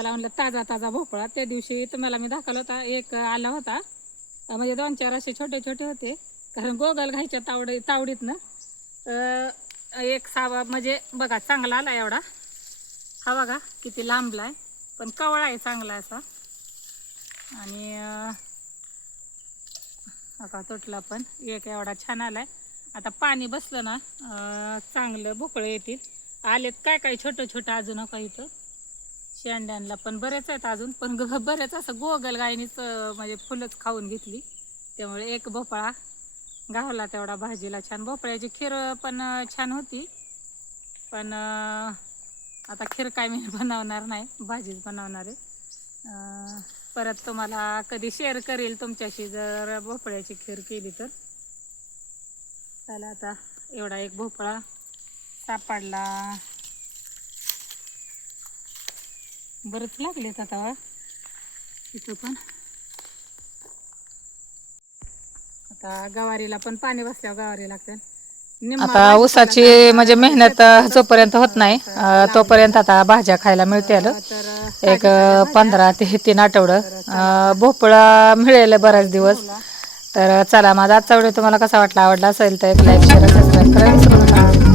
चला म्हणलं ताजा ताजा भोपळा. त्या दिवशी तुम्हाला मी दाखवला होता एक आला होता. म्हणजे दोन चार असे छोटे छोटे होते. कारण गोगल घायच्या तावडी तावडीत ना एक सावा म्हणजे बघा चांगला आला एवढा. हा बघा किती लांबला आहे पण कवळा आहे चांगला असा. आणि आता तुटला पण. एक एवढा छान आलाय. आता पाणी बसलं ना चांगलं भोकळे येतील. आलेत काय काय छोटं छोटं अजून का इथं? शेंड्यांना पण बरेच आहेत अजून पण ग बरेच असं गोगल गायनीच म्हणजे फुलंच खाऊन घेतली. त्यामुळे एक भोपळा गावला तेवढा भाजीला छान. भोपळ्याची खीर पण छान होती. पण आता खीर काय मी बनवणार नाही भाजीच बनवणार आहे. परत तुम्हाला कधी शेअर करेल तुमच्याशी जर भोपळ्याची खीर केली तर. चला आता एवढा एक भोपळा सापडला. बरंच लागलेत आता वा. इथं पण. आता गवारीला पण पाणी बसल्यावर गवारी लागते. निम्मा आता ऊसाची म्हणजे मेहनत जोपर्यंत होत नाही अं. तोपर्यंत आता भाज्या खायला मिळते आलं. तर एक अं, पंधरा ते तीन आठवडं अं, भोपळा मिळेल बराच दिवस. तर चला माझा आजचा व्हिडिओ तुम्हाला कसा वाटला आवडला असेल तर एक लाईक शेअर सबस्क्राईब करायला विसरू नका